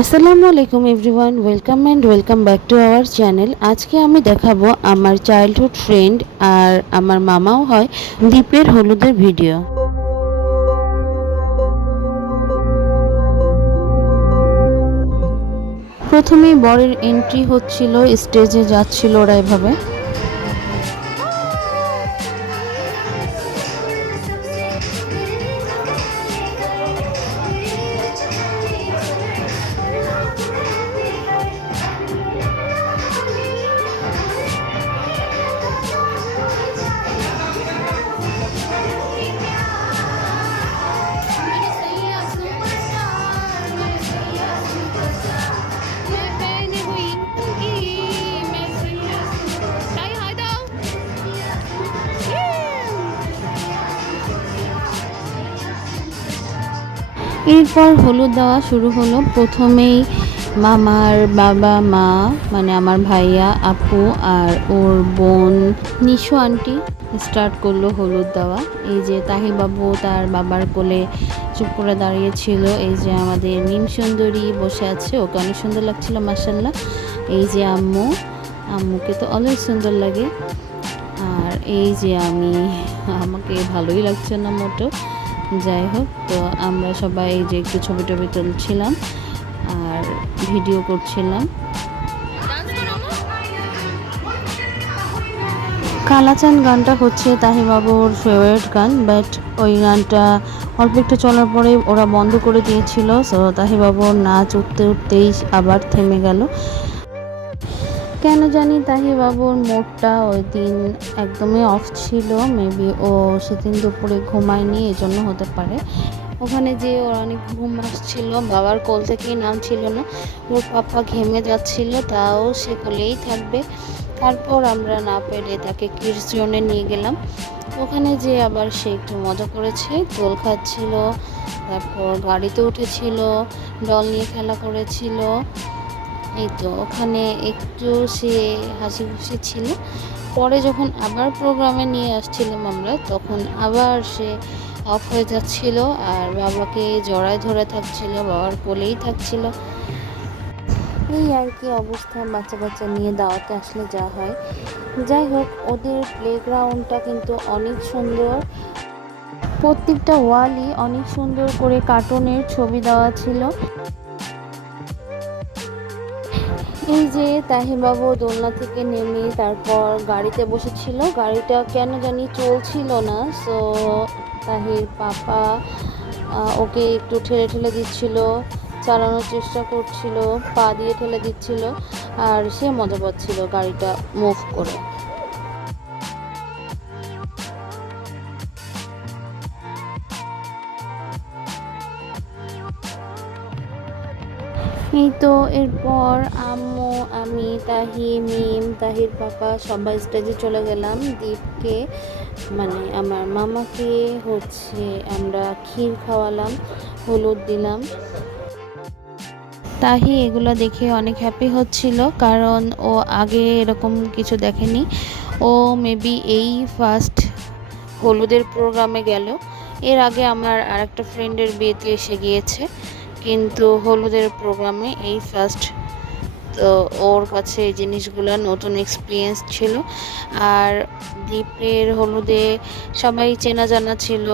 আসসালামু আলাইকুম everyone, welcome back to our channel. আজকে আমি দেখাবো আমার চাইল্ডহুড ফ্রেন্ড আর আমার মামাও হয় দীপের হলুদের ভিডিও। প্রথমেই বরের এন্ট্রি হচ্ছিল, স্টেজে যাচ্ছিল ওরা এভাবে। এরপর হলুদ দেওয়া শুরু হলো। প্রথমেই মামার বাবা মা মানে আমার ভাইয়া, আপু আর ওর বোন নিশু আন্টি স্টার্ট করলো হলুদ দেওয়া। এই যে তাহিবাবু তার বাবার কোলে চুপ করে দাঁড়িয়েছিল। এই যে আমাদের মিম সুন্দরী বসে আছে, ওকে অনেক সুন্দর লাগছিল মাশাল্লাহ। এই যে আম্মুকে তো অনেক সুন্দর লাগে। আর এই যে আমাকে ভালোই লাগছে না মোটো। যাই হোক, তো আমরা সবাই যে একটু ছবি টবি তুলছিলাম আর ভিডিও করছিলাম। কালাচাঁদ গানটা হচ্ছে তাহিবাবুর ফেভারিট গান, বাট ওই গানটা অল্প একটু চলার পরে ওরা বন্ধ করে দিয়েছিল। সো তাহিবাবুর নাচ উঠতে উঠতেই আবার থেমে গেল। কেন জানি তাহিবাবুর মুডটা ওই দিন একদমই অফ ছিল। মেবি ও সেদিন দুপুরে ঘুমায়নি, এজন্য হতে পারে। ওখানে যে ওর অনেক ঘুম আসছিল, বাবার কোল থেকেই নামছিল না। ওর পাপা ঘেমে যাচ্ছিল, তাও সে কোলেই থাকবে। তারপর আমরা না পেরে তাকে কিডস জোনে নিয়ে গেলাম। ওখানে যে আবার সে একটু মজা করেছে, দোল খাচ্ছিল, তারপর গাড়িতে উঠেছিল, ডল নিয়ে খেলা করেছিল। এই তো ওখানে একটু সে হাসি খুশি ছিল। পরে যখন আবার প্রোগ্রামে নিয়ে আসছিলাম আমরা, তখন আবার সে অফ হয়ে যাচ্ছিল আর বাবাকে জড়ায় ধরে থাকছিল, বাবার কোলেই থাকছিল। এই আর কি অবস্থা, বাচ্চা বাচ্চা নিয়ে দাওয়াতে আসলে যা হয়। যাই হোক, ওদের প্লেগ্রাউন্ডটা কিন্তু অনেক সুন্দর। প্রত্যেকটা ওয়ালই অনেক সুন্দর করে কার্টুনের ছবি দেওয়া ছিল। এই যে তাহিবাবু দোলনা থেকে নেমে তারপর গাড়িতে বসেছিল। গাড়িটা কেন জানি চলছিল না। সো তাহির পাপা ওকে একটু ঠেলে ঠেলে দিচ্ছিল, চালানোর চেষ্টা করছিল, পা দিয়ে ঠেলে দিচ্ছিল, আর সে মজা পাচ্ছিল গাড়িটা মুভ করে। এই তো এরপর আম্মু, আমি, তাহি, মিম, তাহির পাপা সবাই স্টেজে চলে গেলাম। দীপকে মানে আমার মামাকে আমরা ক্ষীর খাওয়ালাম, হলুদ দিলাম। তাহি এগুলো দেখে অনেক হ্যাপি হচ্ছিল, কারণ ও আগে এরকম কিছু দেখেনি। ও মেবি এই ফার্স্ট হলুদের প্রোগ্রামে গেল। এর আগে আমার আরেকটা ফ্রেন্ডের বিয়েতে এসে গিয়েছে, কিন্তু হলুদের প্রোগ্রামে এই ফার্স্ট। তো ওর কাছে এই জিনিসগুলো নতুন এক্সপিরিয়েন্স ছিল। আর দীপের হলুদে সবাই চেনা জানা ছিল,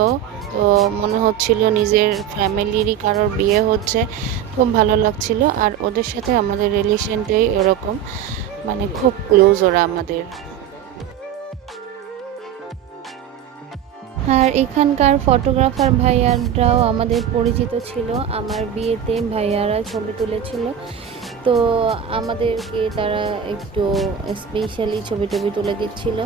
তো মনে হচ্ছিল নিজের ফ্যামিলিরই কারোর বিয়ে হচ্ছে। খুব ভালো লাগছিল। আর ওদের সাথে আমাদের রিলেশনটাই এরকম, মানে খুব ক্লোজ ওরা আমাদের। আর এখানকার ফটোগ্রাফার ভাইয়ারাও আমাদের পরিচিত ছিল। আমার বিয়েতে ভাইয়ারা ছবি তুলেছিল, তো আমাদেরকে তারা একটু স্পেশালি ছবি টবি তুলে দিচ্ছিল।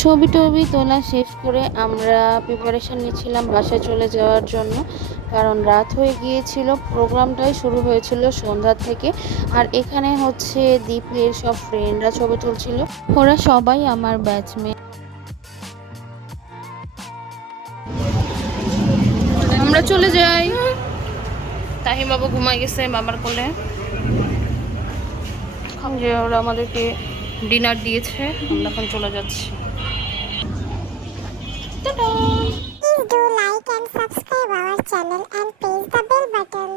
ছবি টবি তোলা শেষ করে আমরা প্রিপারেশান নিচ্ছিলাম বাসায় চলে যাওয়ার জন্য, কারণ রাত হয়ে গিয়েছিল। প্রোগ্রামটাই শুরু হয়েছিল সন্ধ্যা থেকে। আর এখানে হচ্ছে দীপের সব ফ্রেন্ডরা ছবি তুলছিল, ওরা সবাই আমার ব্যাচমেট। আমরা চলে যাই। তাহিবাবু ঘুমাই গেছে বাবার কোলে। যে ওরা আমাদেরকে ডিনার দিয়েছে, আমরা এখন চলে যাচ্ছি। Please do like and subscribe our channel and press the bell button.